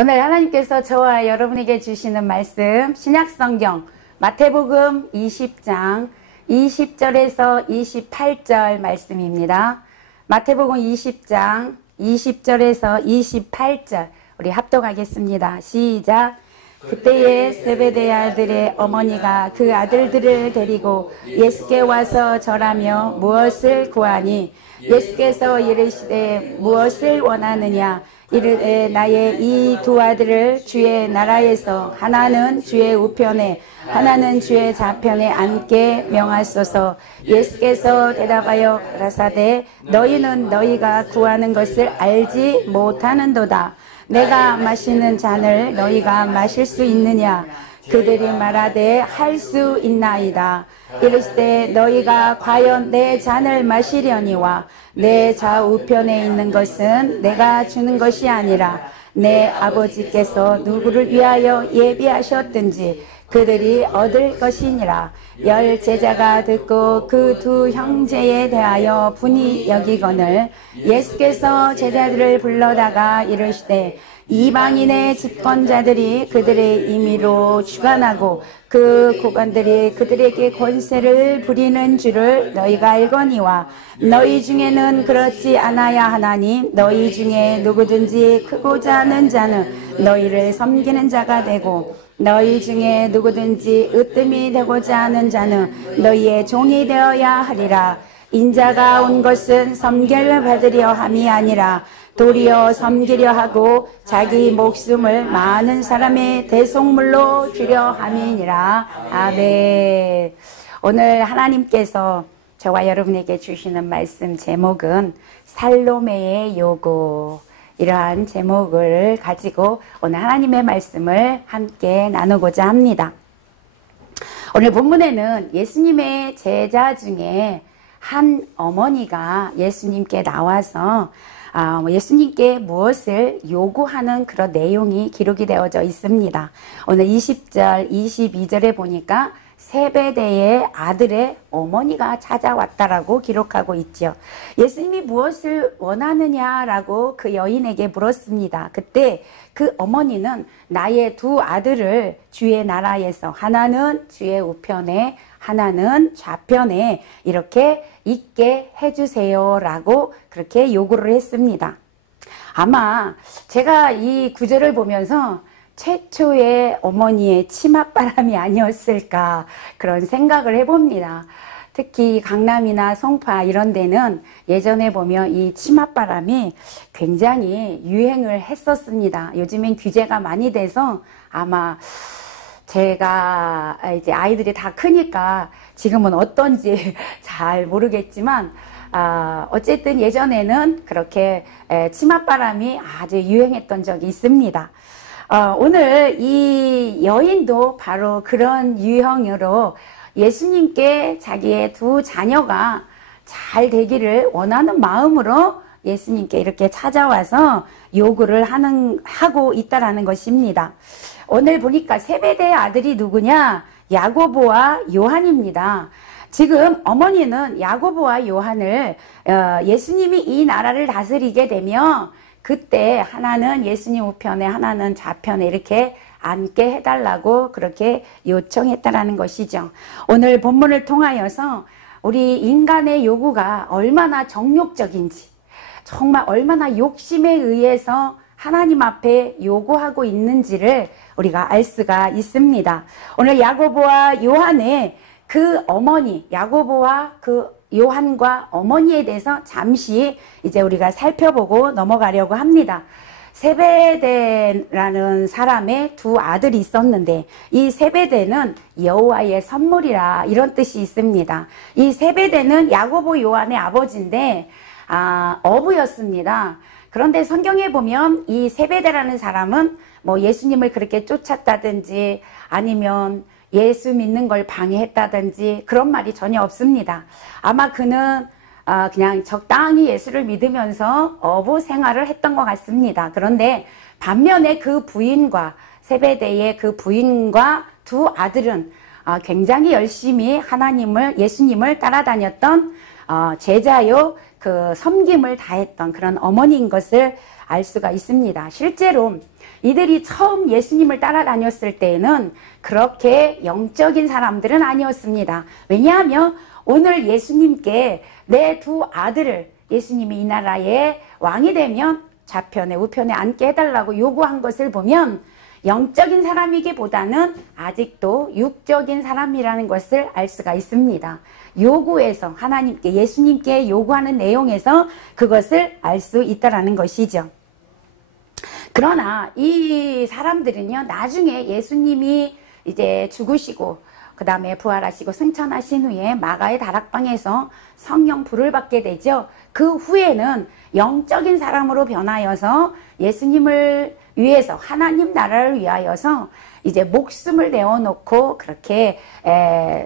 오늘 하나님께서 저와 여러분에게 주시는 말씀 신약성경 마태복음 20장 20절에서 28절 말씀입니다. 마태복음 20장 20절에서 28절 우리 합독하겠습니다. 시작. 그때에 세베대 아들의 어머니가 그 아들들을 데리고 예수께 와서 절하며 무엇을 구하니 예수께서 이르시되 무엇을 원하느냐 이르되 나의 이 두 아들을 주의 나라에서 하나는 주의 우편에 하나는 주의 좌편에 앉게 명하소서. 예수께서 대답하여 가라사대 너희는 너희가 구하는 것을 알지 못하는도다. 내가 마시는 잔을 너희가 마실 수 있느냐? 그들이 말하되 할 수 있나이다. 이르시되 너희가 과연 내 잔을 마시려니와 내 좌우편에 있는 것은 내가 주는 것이 아니라 내 아버지께서 누구를 위하여 예비하셨든지 그들이 얻을 것이니라. 열 제자가 듣고 그 두 형제에 대하여 분이 여기거늘 예수께서 제자들을 불러다가 이르시되 이방인의 집권자들이 그들의 임의로 주관하고 그 고관들이 그들에게 권세를 부리는 줄을 너희가 알거니와 너희 중에는 그렇지 않아야 하나니 너희 중에 누구든지 크고자 하는 자는 너희를 섬기는 자가 되고 너희 중에 누구든지 으뜸이 되고자 하는 자는 너희의 종이 되어야 하리라. 인자가 온 것은 섬김을 받으려 함이 아니라 도리어 섬기려 하고 자기 목숨을 많은 사람의 대속물로 주려 함이니라. 아멘. 오늘 하나님께서 저와 여러분에게 주시는 말씀 제목은 살로메의 요구, 이러한 제목을 가지고 오늘 하나님의 말씀을 함께 나누고자 합니다. 오늘 본문에는 예수님의 제자 중에 한 어머니가 예수님께 나와서 예수님께 무엇을 요구하는 그런 내용이 기록이 되어져 있습니다. 오늘 20절, 22절에 보니까 세베대의 아들의 어머니가 찾아왔다라고 기록하고 있죠. 예수님이 무엇을 원하느냐라고 그 여인에게 물었습니다. 그때 그 어머니는 나의 두 아들을 주의 나라에서 하나는 주의 우편에 하나는 좌편에 이렇게 있게 해주세요 라고 그렇게 요구를 했습니다. 아마 제가 이 구절을 보면서 최초의 어머니의 치맛바람이 아니었을까 그런 생각을 해봅니다. 특히 강남이나 송파 이런 데는 예전에 보면 이 치맛바람이 굉장히 유행을 했었습니다. 요즘엔 규제가 많이 돼서 아마 제가 이제 아이들이 다 크니까 지금은 어떤지 잘 모르겠지만 어쨌든 예전에는 그렇게 치맛바람이 아주 유행했던 적이 있습니다. 오늘 이 여인도 바로 그런 유형으로 예수님께 자기의 두 자녀가 잘 되기를 원하는 마음으로 예수님께 이렇게 찾아와서 요구를 하고 있다라는 것입니다. 오늘 보니까 세베대의 아들이 누구냐? 야고보와 요한입니다. 지금 어머니는 야고보와 요한을 예수님이 이 나라를 다스리게 되면 그때 하나는 예수님 우편에 하나는 좌편에 이렇게 앉게 해달라고 그렇게 요청했다라는 것이죠. 오늘 본문을 통하여서 우리 인간의 요구가 얼마나 정욕적인지, 정말 얼마나 욕심에 의해서 하나님 앞에 요구하고 있는지를 우리가 알 수가 있습니다. 오늘 야고보와 요한의 그 어머니, 야고보와 그 요한과 어머니에 대해서 잠시 이제 우리가 살펴보고 넘어가려고 합니다. 세베대라는 사람의 두 아들이 있었는데 이 세베대는 여호와의 선물이라 이런 뜻이 있습니다. 이 세베대는 야고보 요한의 아버지인데 어부였습니다. 그런데 성경에 보면 이 세베대라는 사람은 뭐 예수님을 그렇게 쫓았다든지 아니면 예수 믿는 걸 방해했다든지 그런 말이 전혀 없습니다. 아마 그는 그냥 적당히 예수를 믿으면서 어부 생활을 했던 것 같습니다. 그런데 반면에 그 부인과 세베대의 그 부인과 두 아들은 굉장히 열심히 예수님을 따라다녔던 제자요 그 섬김을 다했던 그런 어머니인 것을 알 수가 있습니다. 실제로 이들이 처음 예수님을 따라다녔을 때에는 그렇게 영적인 사람들은 아니었습니다. 왜냐하면 오늘 예수님께 내 두 아들을 예수님이 이 나라의 왕이 되면 좌편에 우편에 앉게 해달라고 요구한 것을 보면 영적인 사람이기보다는 아직도 육적인 사람이라는 것을 알 수가 있습니다. 요구에서 하나님께 예수님께 요구하는 내용에서 그것을 알 수 있다라는 것이죠. 그러나 이 사람들은요, 나중에 예수님이 이제 죽으시고 그 다음에 부활하시고 승천하신 후에 마가의 다락방에서 성령 불을 받게 되죠. 그 후에는 영적인 사람으로 변하여서 예수님을 위해서 하나님 나라를 위하여서 이제 목숨을 내어놓고 그렇게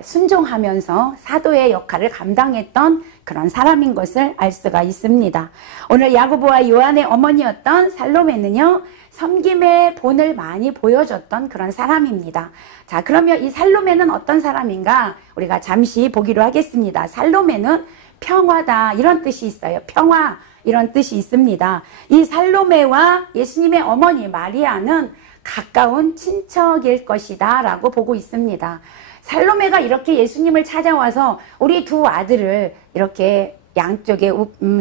순종하면서 사도의 역할을 감당했던 그런 사람인 것을 알 수가 있습니다. 오늘 야고보와 요한의 어머니였던 살로메는요, 섬김의 본을 많이 보여줬던 그런 사람입니다. 자, 그러면 이 살로메는 어떤 사람인가 우리가 잠시 보기로 하겠습니다. 살로메는 평화다 이런 뜻이 있어요. 평화 이런 뜻이 있습니다. 이 살로메와 예수님의 어머니 마리아는 가까운 친척일 것이다 라고 보고 있습니다. 살로메가 이렇게 예수님을 찾아와서 우리 두 아들을 이렇게 양쪽에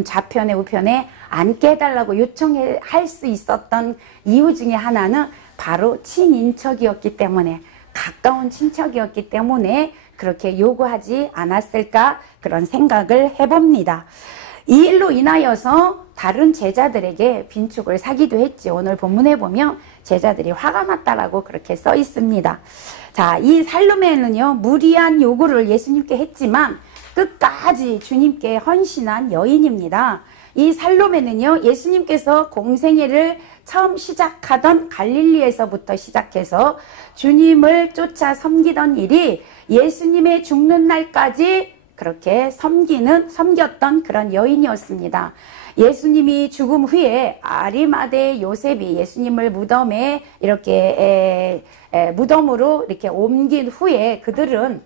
좌편에 우편에 앉게 해달라고 요청할 수 있었던 이유 중에 하나는 바로 친인척이었기 때문에, 가까운 친척이었기 때문에 그렇게 요구하지 않았을까 그런 생각을 해봅니다. 이 일로 인하여서 다른 제자들에게 빈축을 사기도 했죠. 오늘 본문에 보면 제자들이 화가 났다라고 그렇게 써 있습니다. 자, 이 살로메는요, 무리한 요구를 예수님께 했지만 끝까지 주님께 헌신한 여인입니다. 이 살로메는요, 예수님께서 공생애를 처음 시작하던 갈릴리에서부터 시작해서 주님을 쫓아 섬기던 일이 예수님의 죽는 날까지 그렇게 섬겼던 그런 여인이었습니다. 예수님이 죽음 후에 아리마대 요셉이 예수님을 무덤에 이렇게 무덤으로 이렇게 옮긴 후에 그들은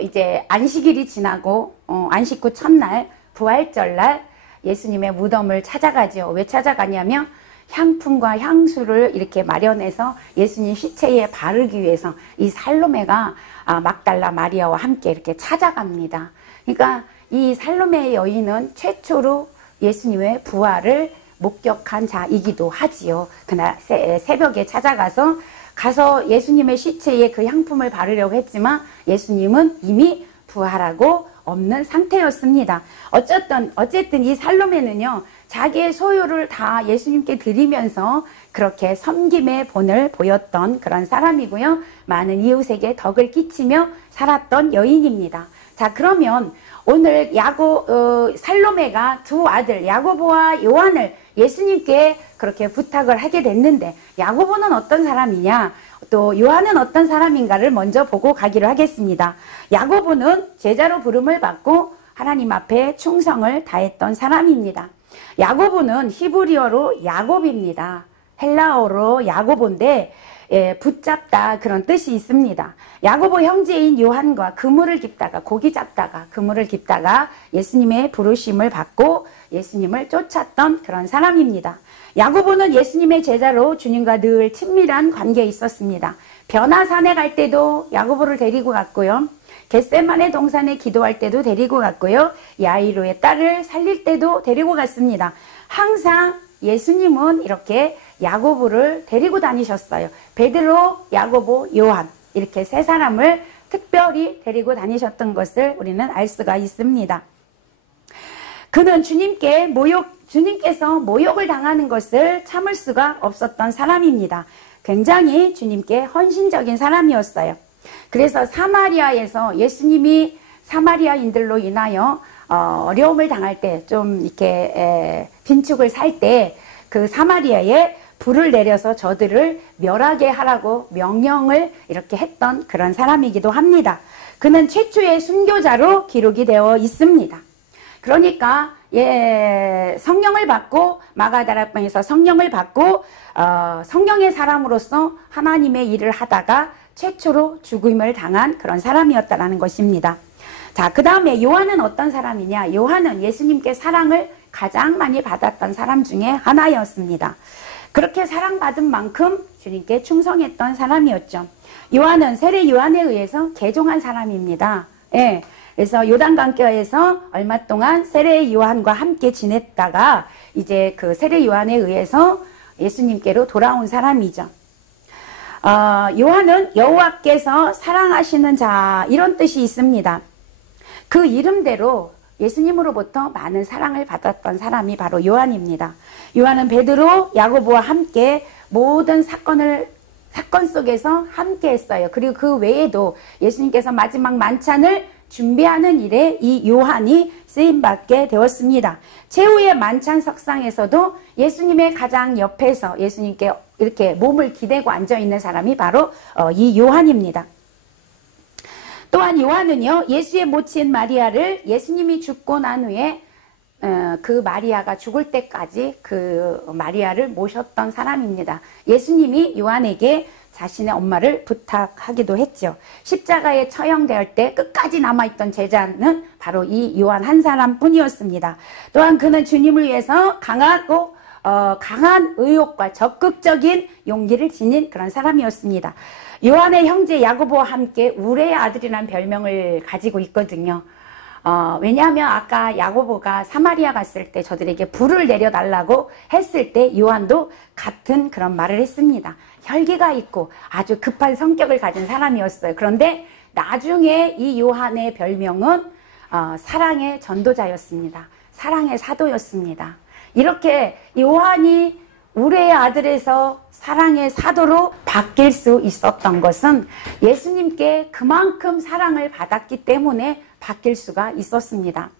이제 안식일이 지나고 안식 후 첫날 부활절날 예수님의 무덤을 찾아가죠. 왜 찾아가냐면 향품과 향수를 이렇게 마련해서 예수님 시체에 바르기 위해서 이 살로메가 막달라 마리아와 함께 이렇게 찾아갑니다. 그러니까 이 살로메 여인은 최초로 예수님의 부활을 목격한 자이기도 하지요. 그날 새벽에 찾아가서 예수님의 시체에 그 향품을 바르려고 했지만 예수님은 이미 부활하고 없는 상태였습니다. 어쨌든 이 살로메는요, 자기의 소유를 다 예수님께 드리면서 그렇게 섬김의 본을 보였던 그런 사람이고요. 많은 이웃에게 덕을 끼치며 살았던 여인입니다. 자, 그러면 오늘 살로메가 두 아들 야고보와 요한을 예수님께 그렇게 부탁을 하게 됐는데, 야고보는 어떤 사람이냐, 또 요한은 어떤 사람인가를 먼저 보고 가기로 하겠습니다. 야고보는 제자로 부름을 받고 하나님 앞에 충성을 다했던 사람입니다. 야고보는 히브리어로 야곱입니다. 헬라어로 야고보인데 붙잡다 그런 뜻이 있습니다. 야고보 형제인 요한과 그물을 깁다가 고기 잡다가 그물을 깁다가 예수님의 부르심을 받고 예수님을 쫓았던 그런 사람입니다. 야고보는 예수님의 제자로 주님과 늘 친밀한 관계에 있었습니다. 변화산에 갈 때도 야고보를 데리고 갔고요. 겟세마네 동산에 기도할 때도 데리고 갔고요. 야이로의 딸을 살릴 때도 데리고 갔습니다. 항상 예수님은 이렇게 야고보를 데리고 다니셨어요. 베드로, 야고보, 요한 이렇게 세 사람을 특별히 데리고 다니셨던 것을 우리는 알 수가 있습니다. 그는 주님께서 모욕을 당하는 것을 참을 수가 없었던 사람입니다. 굉장히 주님께 헌신적인 사람이었어요. 그래서 사마리아에서 예수님이 사마리아인들로 인하여 어려움을 당할 때 좀 이렇게 빈축을 살 때 그 사마리아에 불을 내려서 저들을 멸하게 하라고 명령을 이렇게 했던 그런 사람이기도 합니다. 그는 최초의 순교자로 기록이 되어 있습니다. 그러니까 성령을 받고 마가다락방에서 성령을 받고 성령의 사람으로서 하나님의 일을 하다가 최초로 죽음을 당한 그런 사람이었다라는 것입니다. 자, 그 다음에 요한은 어떤 사람이냐? 요한은 예수님께 사랑을 가장 많이 받았던 사람 중에 하나였습니다. 그렇게 사랑받은 만큼 주님께 충성했던 사람이었죠. 요한은 세례 요한에 의해서 개종한 사람입니다. 예. 그래서 요단강가에서 얼마 동안 세례 요한과 함께 지냈다가 이제 그 세례 요한에 의해서 예수님께로 돌아온 사람이죠. 요한은 여호와께서 사랑하시는 자, 이런 뜻이 있습니다. 그 이름대로 예수님으로부터 많은 사랑을 받았던 사람이 바로 요한입니다. 요한은 베드로, 야고보와 함께 모든 사건 속에서 함께 했어요. 그리고 그 외에도 예수님께서 마지막 만찬을 준비하는 일에 이 요한이 쓰임받게 되었습니다. 최후의 만찬 석상에서도 예수님의 가장 옆에서 예수님께 이렇게 몸을 기대고 앉아있는 사람이 바로 이 요한입니다. 또한 요한은요, 예수의 모친 마리아를 예수님이 죽고 난 후에 그 마리아가 죽을 때까지 그 마리아를 모셨던 사람입니다. 예수님이 요한에게 자신의 엄마를 부탁하기도 했죠. 십자가에 처형될 때 끝까지 남아있던 제자는 바로 이 요한 한 사람뿐이었습니다. 또한 그는 주님을 위해서 강한 의욕과 적극적인 용기를 지닌 그런 사람이었습니다. 요한의 형제 야고보와 함께 우레의 아들이라는 별명을 가지고 있거든요. 왜냐하면 아까 야고보가 사마리아 갔을 때 저들에게 불을 내려달라고 했을 때 요한도 같은 그런 말을 했습니다. 혈기가 있고 아주 급한 성격을 가진 사람이었어요. 그런데 나중에 이 요한의 별명은 사랑의 전도자였습니다. 사랑의 사도였습니다. 이렇게 요한이 우레의 아들에서 사랑의 사도로 바뀔 수 있었던 것은 예수님께 그만큼 사랑을 받았기 때문에 바뀔 수가 있었습니다.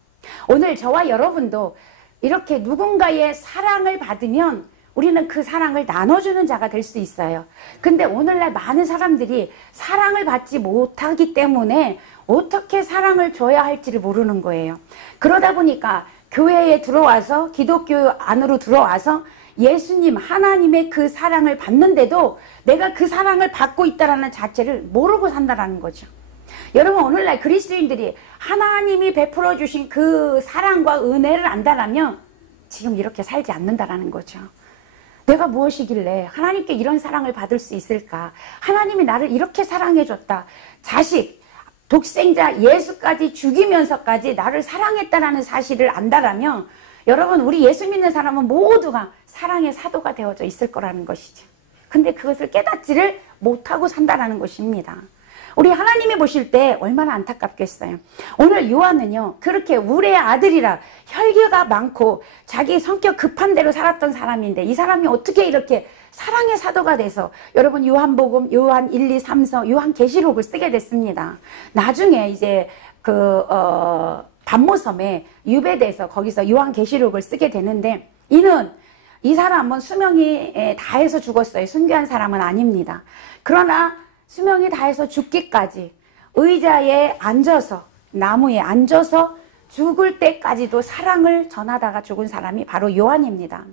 오늘 저와 여러분도 이렇게 누군가의 사랑을 받으면 우리는 그 사랑을 나눠주는 자가 될 수 있어요. 근데 오늘날 많은 사람들이 사랑을 받지 못하기 때문에 어떻게 사랑을 줘야 할지를 모르는 거예요. 그러다 보니까 교회에 들어와서 기독교 안으로 들어와서 예수님 하나님의 그 사랑을 받는데도 내가 그 사랑을 받고 있다는 자체를 모르고 산다는 거죠. 여러분, 오늘날 그리스도인들이 하나님이 베풀어 주신 그 사랑과 은혜를 안다라면 지금 이렇게 살지 않는다라는 거죠. 내가 무엇이길래 하나님께 이런 사랑을 받을 수 있을까? 하나님이 나를 이렇게 사랑해 줬다. 자식, 독생자 예수까지 죽이면서까지 나를 사랑했다라는 사실을 안다라면 여러분, 우리 예수 믿는 사람은 모두가 사랑의 사도가 되어져 있을 거라는 것이죠. 근데 그것을 깨닫지를 못하고 산다라는 것입니다. 우리 하나님이 보실 때 얼마나 안타깝겠어요. 오늘 요한은요, 그렇게 우레의 아들이라 혈기가 많고 자기 성격 급한 대로 살았던 사람인데 이 사람이 어떻게 이렇게 사랑의 사도가 돼서 여러분 요한복음, 요한 1, 2, 3서, 요한계시록을 쓰게 됐습니다. 나중에 이제 반모섬에 유배돼서 거기서 요한계시록을 쓰게 되는데 이 사람은 수명이 다해서 죽었어요. 순교한 사람은 아닙니다. 그러나 수명이 다해서 죽기까지 의자에 앉아서 나무에 앉아서 죽을 때까지도 사랑을 전하다가 죽은 사람이 바로 요한입니다.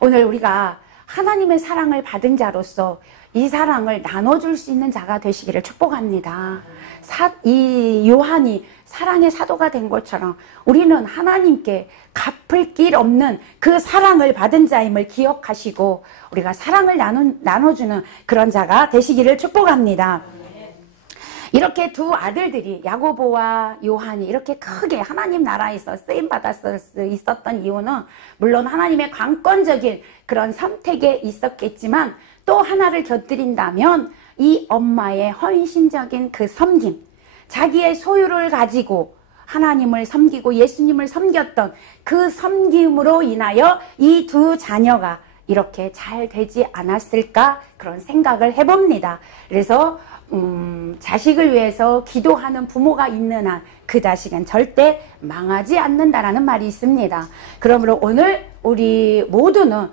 오늘 우리가 하나님의 사랑을 받은 자로서 이 사랑을 나눠줄 수 있는 자가 되시기를 축복합니다. 이 요한이 사랑의 사도가 된 것처럼 우리는 하나님께 갚을 길 없는 그 사랑을 받은 자임을 기억하시고 우리가 사랑을 나눠주는 그런 자가 되시기를 축복합니다. 이렇게 두 아들들이 야고보와 요한이 이렇게 크게 하나님 나라에서 쓰임받았을 수 있었던 이유는 물론 하나님의 관건적인 그런 선택에 있었겠지만 또 하나를 곁들인다면 이 엄마의 헌신적인 그 섬김, 자기의 소유를 가지고 하나님을 섬기고 예수님을 섬겼던 그 섬김으로 인하여 이 두 자녀가 이렇게 잘 되지 않았을까 그런 생각을 해봅니다. 그래서 자식을 위해서 기도하는 부모가 있는 한 그 자식은 절대 망하지 않는다라는 말이 있습니다. 그러므로 오늘 우리 모두는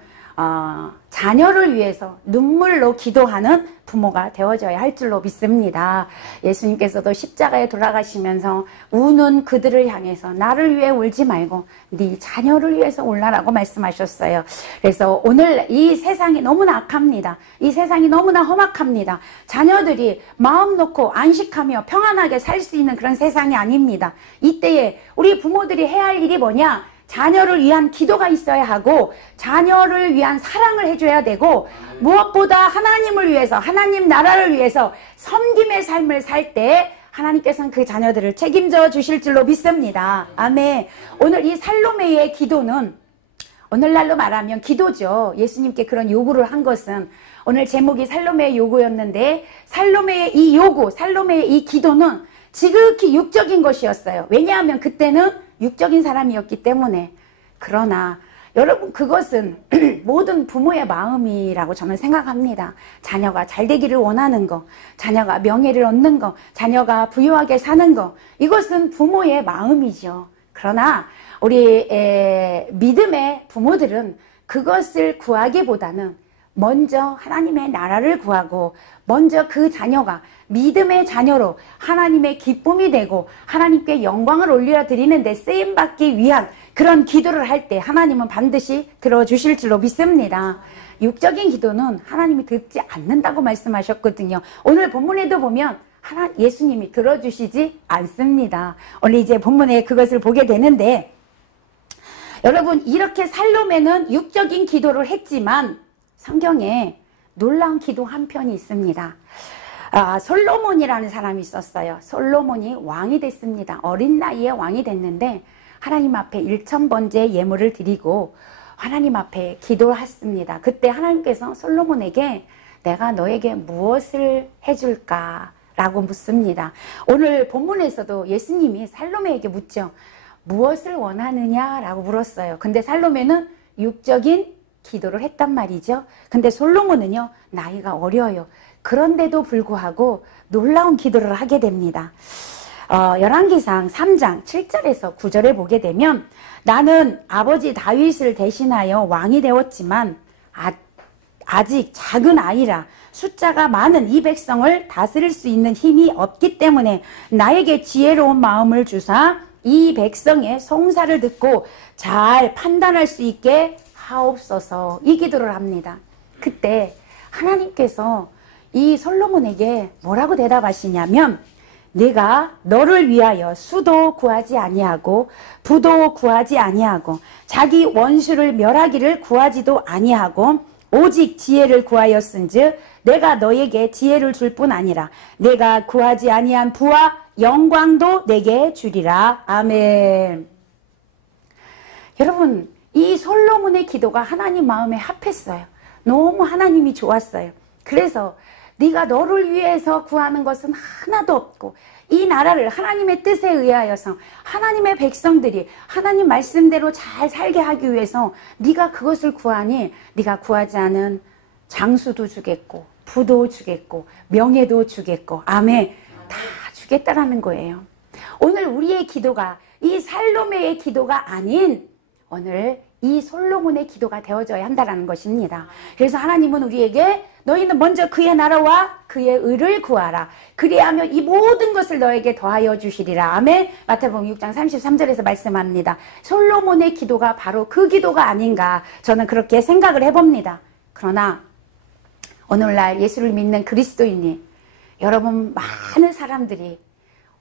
자녀를 위해서 눈물로 기도하는 부모가 되어져야 할 줄로 믿습니다. 예수님께서도 십자가에 돌아가시면서 우는 그들을 향해서 나를 위해 울지 말고 네 자녀를 위해서 울라라고 말씀하셨어요. 그래서 오늘 이 세상이 너무나 악합니다. 이 세상이 너무나 험악합니다. 자녀들이 마음 놓고 안식하며 평안하게 살 수 있는 그런 세상이 아닙니다. 이때에 우리 부모들이 해야 할 일이 뭐냐? 자녀를 위한 기도가 있어야 하고 자녀를 위한 사랑을 해줘야 되고 무엇보다 하나님을 위해서 하나님 나라를 위해서 섬김의 삶을 살 때 하나님께서는 그 자녀들을 책임져 주실 줄로 믿습니다. 아멘. 오늘 이 살로메의 기도는 오늘날로 말하면 기도죠. 예수님께 그런 요구를 한 것은 오늘 제목이 살로메의 요구였는데 살로메의 이 요구, 살로메의 이 기도는 지극히 육적인 것이었어요. 왜냐하면 그때는 육적인 사람이었기 때문에. 그러나 여러분 그것은 모든 부모의 마음이라고 저는 생각합니다. 자녀가 잘 되기를 원하는 거, 자녀가 명예를 얻는 거, 자녀가 부유하게 사는 거, 이것은 부모의 마음이죠. 그러나 우리 믿음의 부모들은 그것을 구하기보다는 먼저 하나님의 나라를 구하고 먼저 그 자녀가 믿음의 자녀로 하나님의 기쁨이 되고 하나님께 영광을 올려 드리는데 쓰임받기 위한 그런 기도를 할 때 하나님은 반드시 들어주실 줄로 믿습니다. 육적인 기도는 하나님이 듣지 않는다고 말씀하셨거든요. 오늘 본문에도 보면 예수님이 들어주시지 않습니다. 오늘 이제 본문에 그것을 보게 되는데 여러분 이렇게 살로메는 육적인 기도를 했지만 성경에 놀라운 기도 한 편이 있습니다. 솔로몬이라는 사람이 있었어요. 솔로몬이 왕이 됐습니다. 어린 나이에 왕이 됐는데 하나님 앞에 1000번째 예물을 드리고 하나님 앞에 기도를 했습니다. 그때 하나님께서 솔로몬에게 내가 너에게 무엇을 해줄까? 라고 묻습니다. 오늘 본문에서도 예수님이 살로메에게 묻죠. 무엇을 원하느냐? 라고 물었어요. 근데 살로메는 육적인 기도를 했단 말이죠. 근데 솔로몬은요, 나이가 어려요. 그런데도 불구하고 놀라운 기도를 하게 됩니다. 열왕기상 3장 7절에서 9절에 보게 되면 나는 아버지 다윗을 대신하여 왕이 되었지만 아직 작은 아이라 숫자가 많은 이 백성을 다스릴 수 있는 힘이 없기 때문에 나에게 지혜로운 마음을 주사 이 백성의 송사를 듣고 잘 판단할 수 있게 하옵소서. 이 기도를 합니다. 그때 하나님께서 이 솔로몬에게 뭐라고 대답하시냐면 내가 너를 위하여 수도 구하지 아니하고 부도 구하지 아니하고 자기 원수를 멸하기를 구하지도 아니하고 오직 지혜를 구하였은즉 내가 너에게 지혜를 줄 뿐 아니라 내가 구하지 아니한 부와 영광도 내게 주리라. 아멘. 여러분 이 솔로몬의 기도가 하나님 마음에 합했어요. 너무 하나님이 좋았어요. 그래서 네가 너를 위해서 구하는 것은 하나도 없고 이 나라를 하나님의 뜻에 의하여서 하나님의 백성들이 하나님 말씀대로 잘 살게 하기 위해서 네가 그것을 구하니 네가 구하지 않은 장수도 주겠고 부도 주겠고 명예도 주겠고 아멘 다 주겠다라는 거예요. 오늘 우리의 기도가 이 살로메의 기도가 아닌 오늘 이 솔로몬의 기도가 되어져야 한다는 것입니다. 그래서 하나님은 우리에게 너희는 먼저 그의 나라와 그의 의를 구하라. 그리하면 이 모든 것을 너에게 더하여 주시리라. 아멘. 마태복음 6장 33절에서 말씀합니다. 솔로몬의 기도가 바로 그 기도가 아닌가 저는 그렇게 생각을 해봅니다. 그러나 오늘날 예수를 믿는 그리스도인이 여러분 많은 사람들이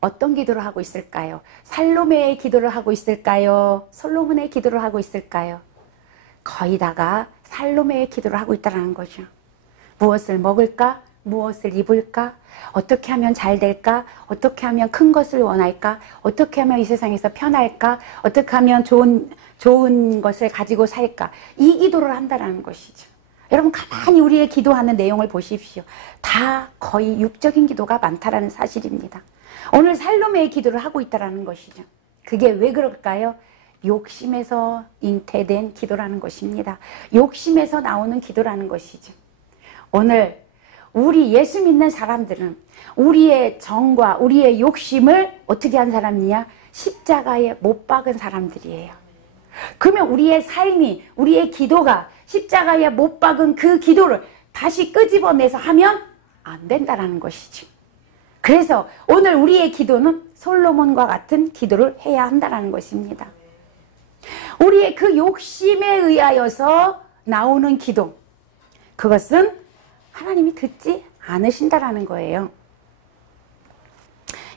어떤 기도를 하고 있을까요? 살로메의 기도를 하고 있을까요? 솔로몬의 기도를 하고 있을까요? 거의 다가 살로메의 기도를 하고 있다는 거죠. 무엇을 먹을까? 무엇을 입을까? 어떻게 하면 잘 될까? 어떻게 하면 큰 것을 원할까? 어떻게 하면 이 세상에서 편할까? 어떻게 하면 좋은 것을 가지고 살까? 이 기도를 한다는 것이죠. 여러분 가만히 우리의 기도하는 내용을 보십시오. 다 거의 육적인 기도가 많다라는 사실입니다. 오늘 살로메의 기도를 하고 있다는 것이죠. 그게 왜 그럴까요? 욕심에서 잉태된 기도라는 것입니다. 욕심에서 나오는 기도라는 것이죠. 오늘 우리 예수 믿는 사람들은 우리의 정과 우리의 욕심을 어떻게 한 사람이냐? 십자가에 못 박은 사람들이에요. 그러면 우리의 삶이 우리의 기도가 십자가에 못 박은 그 기도를 다시 끄집어내서 하면 안 된다라는 것이죠. 그래서 오늘 우리의 기도는 솔로몬과 같은 기도를 해야 한다는 것입니다. 우리의 그 욕심에 의하여서 나오는 기도, 그것은 하나님이 듣지 않으신다라는 거예요.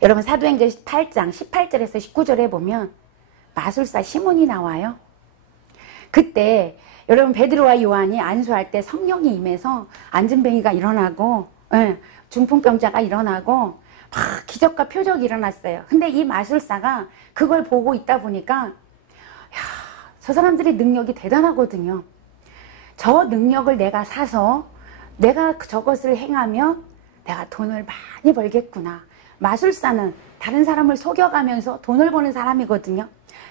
여러분 사도행전 8장 18절에서 19절에 보면 마술사 시몬이 나와요. 그때 여러분 베드로와 요한이 안수할 때 성령이 임해서 안진뱅이가 일어나고 중풍병자가 일어나고 막 기적과 표적이 일어났어요. 근데 이 마술사가 그걸 보고 있다 보니까 저 사람들의 능력이 대단하거든요. 저 능력을 내가 사서 내가 저것을 행하면 내가 돈을 많이 벌겠구나. 마술사는 다른 사람을 속여가면서 돈을 버는 사람이거든요.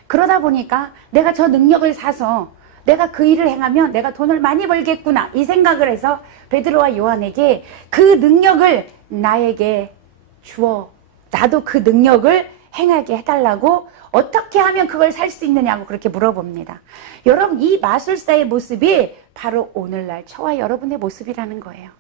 그러다 보니까 내가 저 능력을 사서 내가 그 일을 행하면 내가 돈을 많이 벌겠구나 이 생각을 해서 베드로와 요한에게 그 능력을 나에게 주어 나도 그 능력을 행하게 해달라고 어떻게 하면 그걸 살 수 있느냐고 그렇게 물어봅니다. 여러분 이 마술사의 모습이 바로 오늘날 저와 여러분의 모습이라는 거예요.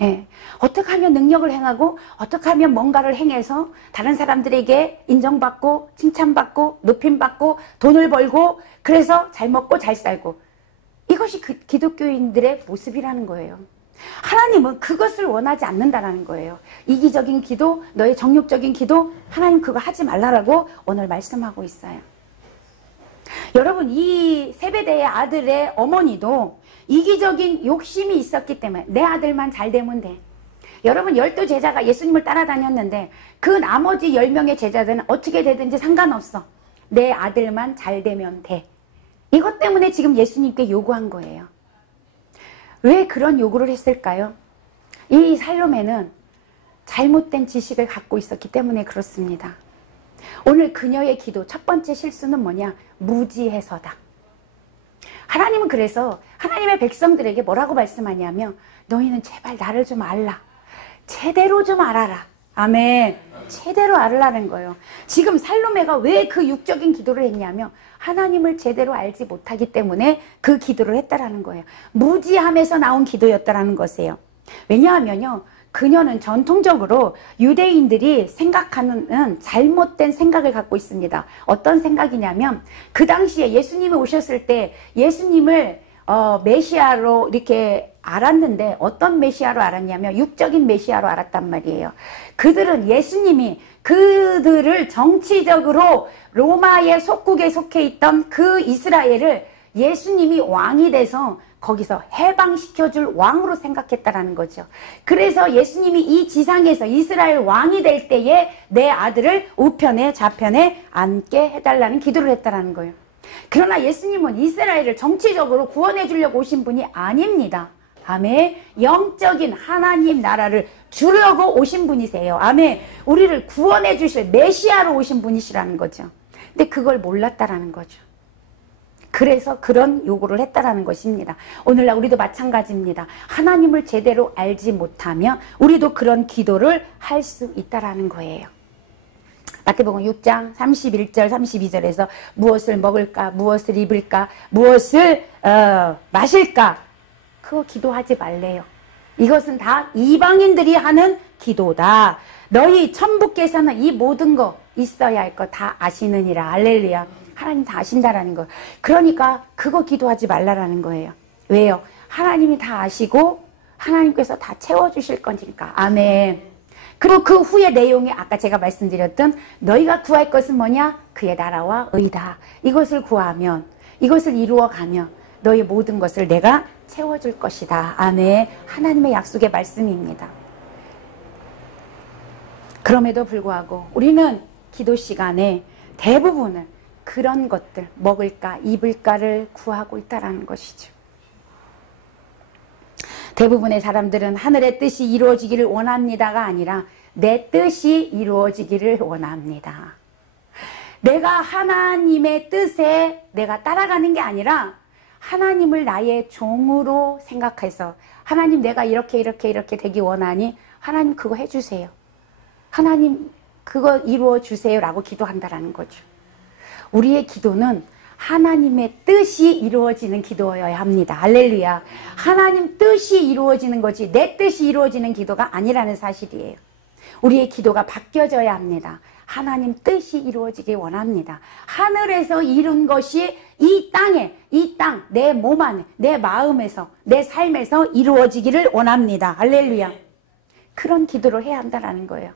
예. 어떻게 하면 능력을 행하고 어떻게 하면 뭔가를 행해서 다른 사람들에게 인정받고 칭찬받고 높임받고 돈을 벌고 그래서 잘 먹고 잘 살고 이것이 기독교인들의 모습이라는 거예요. 하나님은 그것을 원하지 않는다라는 거예요. 이기적인 기도, 너의 정욕적인 기도, 하나님 그거 하지 말라라고 오늘 말씀하고 있어요. 여러분 이 세베대의 아들의 어머니도 이기적인 욕심이 있었기 때문에 내 아들만 잘 되면 돼. 여러분 12제자가 예수님을 따라다녔는데 그 나머지 10명의 제자들은 어떻게 되든지 상관없어. 내 아들만 잘 되면 돼. 이것 때문에 지금 예수님께 요구한 거예요. 왜 그런 요구를 했을까요? 이 살로메는 잘못된 지식을 갖고 있었기 때문에 그렇습니다. 오늘 그녀의 기도 첫 번째 실수는 뭐냐? 무지해서다. 하나님은 그래서 하나님의 백성들에게 뭐라고 말씀하냐면 너희는 제발 나를 좀 알라. 제대로 좀 알아라. 아멘. 제대로 알으라는 거예요. 지금 살로메가 왜 그 육적인 기도를 했냐면 하나님을 제대로 알지 못하기 때문에 그 기도를 했다라는 거예요. 무지함에서 나온 기도였다라는 것이에요. 왜냐하면요. 그녀는 전통적으로 유대인들이 생각하는 잘못된 생각을 갖고 있습니다. 어떤 생각이냐면 그 당시에 예수님이 오셨을 때 예수님을 메시아로 이렇게 알았는데 어떤 메시아로 알았냐면 육적인 메시아로 알았단 말이에요. 그들은 예수님이 그들을 정치적으로 로마의 속국에 속해 있던 그 이스라엘을 예수님이 왕이 돼서 거기서 해방시켜줄 왕으로 생각했다라는 거죠. 그래서 예수님이 이 지상에서 이스라엘 왕이 될 때에 내 아들을 우편에 좌편에 앉게 해달라는 기도를 했다라는 거예요. 그러나 예수님은 이스라엘을 정치적으로 구원해 주려고 오신 분이 아닙니다. 아멘. 영적인 하나님 나라를 주려고 오신 분이세요. 아멘. 우리를 구원해 주실 메시아로 오신 분이시라는 거죠. 근데 그걸 몰랐다라는 거죠. 그래서 그런 요구를 했다라는 것입니다. 오늘날 우리도 마찬가지입니다. 하나님을 제대로 알지 못하면 우리도 그런 기도를 할 수 있다라는 거예요. 마태복음 6장 31절 32절에서 무엇을 먹을까 무엇을 입을까 무엇을 마실까 그거 기도하지 말래요. 이것은 다 이방인들이 하는 기도다. 너희 천부께서는 이 모든 거 있어야 할 거 다 아시느니라. 할렐루야. 하나님 다 아신다라는 거. 그러니까 그거 기도하지 말라라는 거예요. 왜요? 하나님이 다 아시고 하나님께서 다 채워주실 거니까. 아멘. 그리고 그 후의 내용이 아까 제가 말씀드렸던 너희가 구할 것은 뭐냐? 그의 나라와 의다. 이것을 구하면 이것을 이루어가면 너희 모든 것을 내가 채워줄 것이다. 아멘. 하나님의 약속의 말씀입니다. 그럼에도 불구하고 우리는 기도 시간에 대부분을 그런 것들 먹을까 입을까를 구하고 있다는 것이죠. 대부분의 사람들은 하늘의 뜻이 이루어지기를 원합니다가 아니라 내 뜻이 이루어지기를 원합니다. 내가 하나님의 뜻에 내가 따라가는 게 아니라 하나님을 나의 종으로 생각해서 하나님 내가 이렇게 되기 원하니 하나님 그거 해주세요. 하나님 그거 이루어 주세요 라고 기도한다라는 거죠. 우리의 기도는 하나님의 뜻이 이루어지는 기도여야 합니다. 할렐루야. 하나님 뜻이 이루어지는 거지 내 뜻이 이루어지는 기도가 아니라는 사실이에요. 우리의 기도가 바뀌어져야 합니다. 하나님 뜻이 이루어지길 원합니다. 하늘에서 이룬 것이 이 땅에, 이 땅, 내 몸 안에, 내 마음에서, 내 삶에서 이루어지기를 원합니다. 할렐루야. 그런 기도를 해야 한다는 거예요.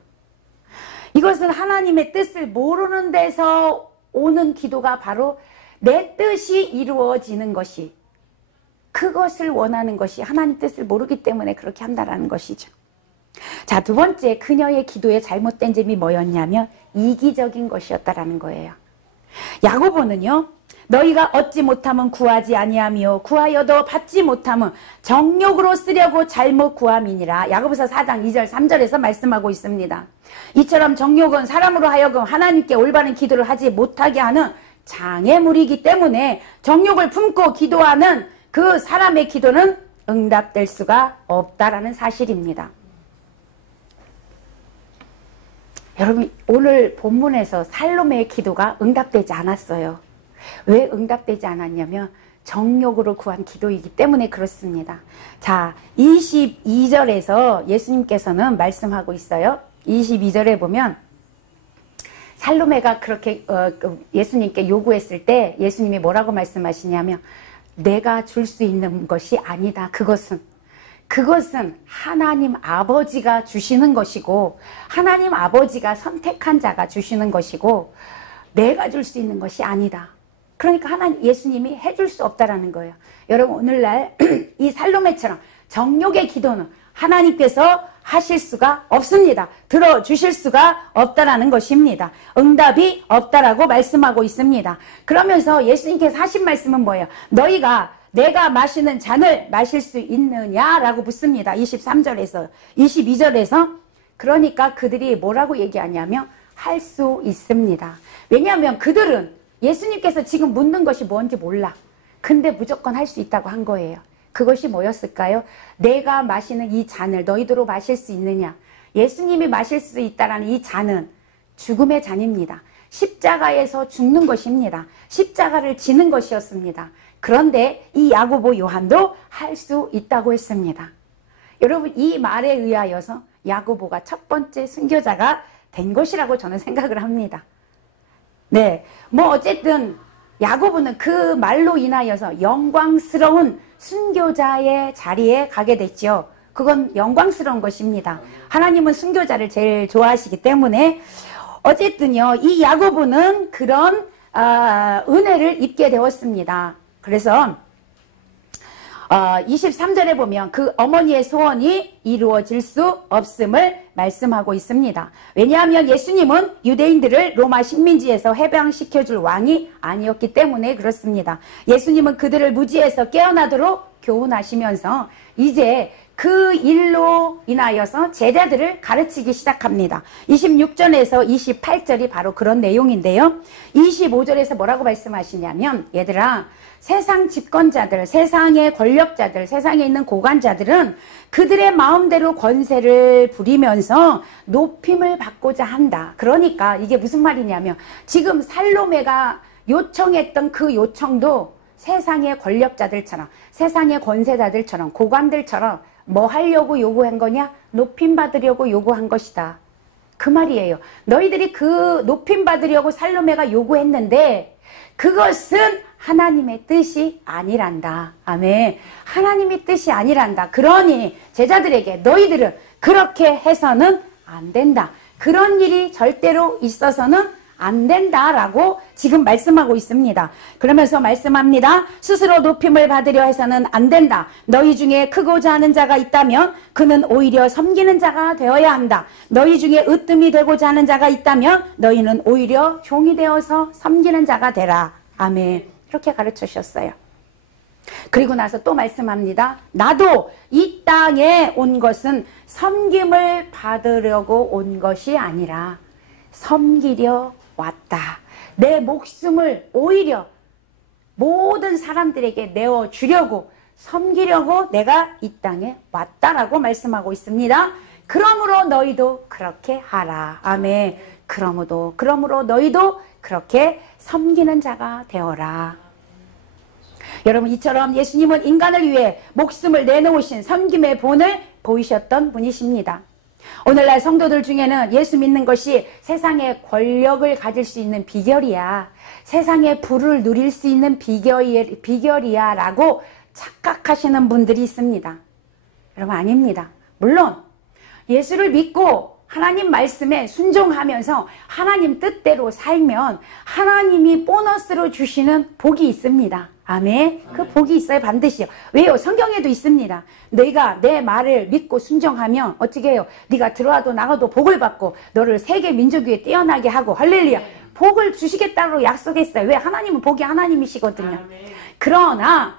이것은 하나님의 뜻을 모르는 데서 오는 기도가 바로 내 뜻이 이루어지는 것이, 그것을 원하는 것이 하나님 뜻을 모르기 때문에 그렇게 한다는 것이죠. 자, 두 번째, 그녀의 기도의 잘못된 점이 뭐였냐면 이기적인 것이었다라는 거예요. 야고보는요, 너희가 얻지 못하면 구하지 아니하며 구하여도 받지 못하면 정욕으로 쓰려고 잘못 구함이니라. 야고보서 4장 2절 3절에서 말씀하고 있습니다. 이처럼 정욕은 사람으로 하여금 하나님께 올바른 기도를 하지 못하게 하는 장애물이기 때문에 정욕을 품고 기도하는 그 사람의 기도는 응답될 수가 없다라는 사실입니다. 여러분, 오늘 본문에서 살로메의 기도가 응답되지 않았어요. 왜 응답되지 않았냐면 정욕으로 구한 기도이기 때문에 그렇습니다. 자, 22절에서 예수님께서는 말씀하고 있어요. 22절에 보면 살로메가 그렇게 예수님께 요구했을 때 예수님이 뭐라고 말씀하시냐면 내가 줄 수 있는 것이 아니다. 그것은 하나님 아버지가 주시는 것이고 하나님 아버지가 선택한 자가 주시는 것이고 내가 줄 수 있는 것이 아니다. 그러니까 예수님이 해줄 수 없다라는 거예요. 여러분, 오늘날 이 살로메처럼 정욕의 기도는 하나님께서 하실 수가 없습니다. 들어주실 수가 없다라는 것입니다. 응답이 없다라고 말씀하고 있습니다. 그러면서 예수님께서 하신 말씀은 뭐예요? 너희가 내가 마시는 잔을 마실 수 있느냐라고 묻습니다. 23절에서 22절에서. 그러니까 그들이 뭐라고 얘기하냐면 할 수 있습니다. 왜냐하면 그들은 예수님께서 지금 묻는 것이 뭔지 몰라. 근데 무조건 할 수 있다고 한 거예요. 그것이 뭐였을까요? 내가 마시는 이 잔을 너희도 마실 수 있느냐? 예수님이 마실 수 있다라는 이 잔은 죽음의 잔입니다. 십자가에서 죽는 것입니다. 십자가를 지는 것이었습니다. 그런데 이 야고보 요한도 할 수 있다고 했습니다. 여러분, 이 말에 의하여서 야고보가 첫 번째 순교자가 된 것이라고 저는 생각을 합니다. 네, 뭐 어쨌든 야고보는 그 말로 인하여서 영광스러운 순교자의 자리에 가게 됐죠. 그건 영광스러운 것입니다. 하나님은 순교자를 제일 좋아하시기 때문에 어쨌든요, 이 야고보는 그런 은혜를 입게 되었습니다. 그래서 23절에 보면 그 어머니의 소원이 이루어질 수 없음을 말씀하고 있습니다. 왜냐하면 예수님은 유대인들을 로마 식민지에서 해방시켜줄 왕이 아니었기 때문에 그렇습니다. 예수님은 그들을 무지에서 깨어나도록 교훈하시면서 이제 그 일로 인하여서 제자들을 가르치기 시작합니다. 26절에서 28절이 바로 그런 내용인데요. 25절에서 뭐라고 말씀하시냐면 얘들아, 세상 집권자들, 세상의 권력자들, 세상에 있는 고관자들은 그들의 마음대로 권세를 부리면서 높임을 받고자 한다. 그러니까 이게 무슨 말이냐면 지금 살로메가 요청했던 그 요청도 세상의 권력자들처럼, 세상의 권세자들처럼, 고관들처럼 뭐 하려고 요구한 거냐? 높임 받으려고 요구한 것이다. 그 말이에요. 너희들이 그 높임 받으려고 살로메가 요구했는데 그것은 하나님의 뜻이 아니란다. 아멘. 하나님의 뜻이 아니란다. 그러니 제자들에게 너희들은 그렇게 해서는 안 된다. 그런 일이 절대로 있어서는 안 된다라고 지금 말씀하고 있습니다. 그러면서 말씀합니다. 스스로 높임을 받으려 해서는 안 된다. 너희 중에 크고자 하는 자가 있다면 그는 오히려 섬기는 자가 되어야 한다. 너희 중에 으뜸이 되고자 하는 자가 있다면 너희는 오히려 종이 되어서 섬기는 자가 되라. 아멘. 이렇게 가르쳐 주셨어요. 그리고 나서 또 말씀합니다. 나도 이 땅에 온 것은 섬김을 받으려고 온 것이 아니라 섬기려 왔다. 내 목숨을 오히려 모든 사람들에게 내어주려고 섬기려고 내가 이 땅에 왔다라고 말씀하고 있습니다. 그러므로 너희도 그렇게 하라. 아멘. 그러므로 너희도 그렇게 섬기는 자가 되어라. 여러분, 이처럼 예수님은 인간을 위해 목숨을 내놓으신 섬김의 본을 보이셨던 분이십니다. 오늘날 성도들 중에는 예수 믿는 것이 세상의 권력을 가질 수 있는 비결이야, 세상의 부를 누릴 수 있는 비결이야 라고 착각하시는 분들이 있습니다. 여러분, 아닙니다. 물론 예수를 믿고 하나님 말씀에 순종하면서 하나님 뜻대로 살면 하나님이 보너스로 주시는 복이 있습니다. 아멘. 그 복이 있어요, 반드시요. 왜요? 성경에도 있습니다. 너희가 내 말을 믿고 순종하면 어떻게 해요? 네가 들어와도 나가도 복을 받고 너를 세계 민족 위에 뛰어나게 하고, 할렐루야, 복을 주시겠다고 약속했어요. 왜? 하나님은 복이 하나님이시거든요. 그러나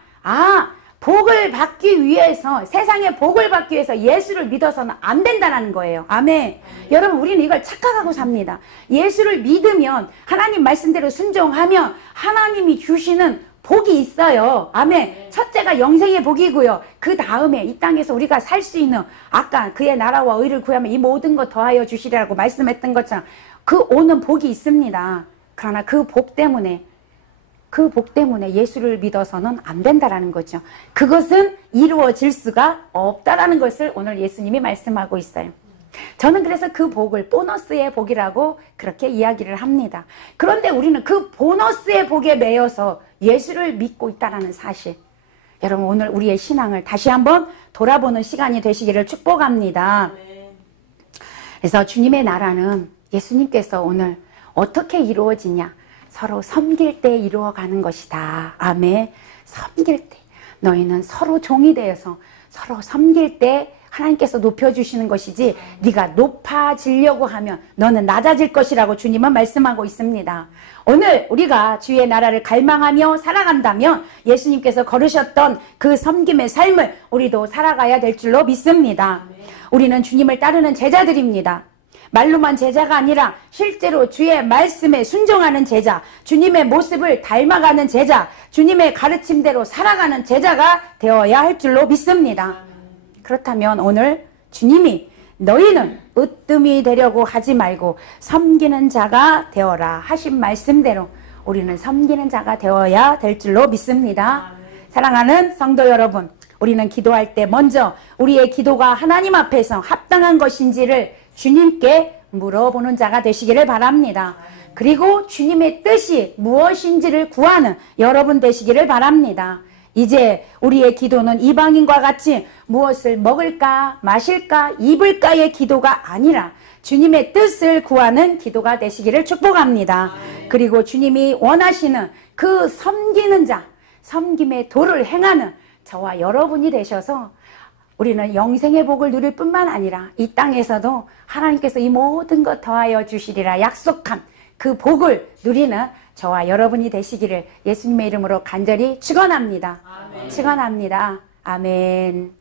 복을 받기 위해서, 세상에 복을 받기 위해서 예수를 믿어서는 안 된다는 거예요. 아멘. 여러분, 우리는 이걸 착각하고 삽니다. 예수를 믿으면, 하나님 말씀대로 순종하면 하나님이 주시는 복이 있어요. 아멘. 첫째가 영생의 복이고요. 그 다음에 이 땅에서 우리가 살 수 있는, 아까 그의 나라와 의를 구하면 이 모든 것 더하여 주시리라고 말씀했던 것처럼 그 오는 복이 있습니다. 그러나 그 복 때문에 예수를 믿어서는 안 된다라는 거죠. 그것은 이루어질 수가 없다라는 것을 오늘 예수님이 말씀하고 있어요. 저는 그래서 그 복을 보너스의 복이라고 그렇게 이야기를 합니다. 그런데 우리는 그 보너스의 복에 매여서 예수를 믿고 있다는 사실, 여러분, 오늘 우리의 신앙을 다시 한번 돌아보는 시간이 되시기를 축복합니다. 그래서 주님의 나라는 예수님께서 오늘 어떻게 이루어지냐? 서로 섬길 때 이루어가는 것이다. 아멘. 섬길 때, 너희는 서로 종이 되어서 서로 섬길 때 하나님께서 높여주시는 것이지, 네가 높아지려고 하면 너는 낮아질 것이라고 주님은 말씀하고 있습니다. 오늘 우리가 주의 나라를 갈망하며 살아간다면 예수님께서 걸으셨던 그 섬김의 삶을 우리도 살아가야 될 줄로 믿습니다. 우리는 주님을 따르는 제자들입니다. 말로만 제자가 아니라 실제로 주의 말씀에 순종하는 제자, 주님의 모습을 닮아가는 제자, 주님의 가르침대로 살아가는 제자가 되어야 할 줄로 믿습니다. 그렇다면 오늘 주님이 너희는 으뜸이 되려고 하지 말고 섬기는 자가 되어라 하신 말씀대로 우리는 섬기는 자가 되어야 될 줄로 믿습니다. 사랑하는 성도 여러분, 우리는 기도할 때 먼저 우리의 기도가 하나님 앞에서 합당한 것인지를 주님께 물어보는 자가 되시기를 바랍니다. 그리고 주님의 뜻이 무엇인지를 구하는 여러분 되시기를 바랍니다. 이제 우리의 기도는 이방인과 같이 무엇을 먹을까, 마실까, 입을까의 기도가 아니라 주님의 뜻을 구하는 기도가 되시기를 축복합니다. 그리고 주님이 원하시는 그 섬기는 자, 섬김의 도를 행하는 저와 여러분이 되셔서 우리는 영생의 복을 누릴 뿐만 아니라 이 땅에서도 하나님께서 이 모든 것 더하여 주시리라 약속한 그 복을 누리는 저와 여러분이 되시기를 예수님의 이름으로 간절히 축원합니다. 축원합니다. 아멘.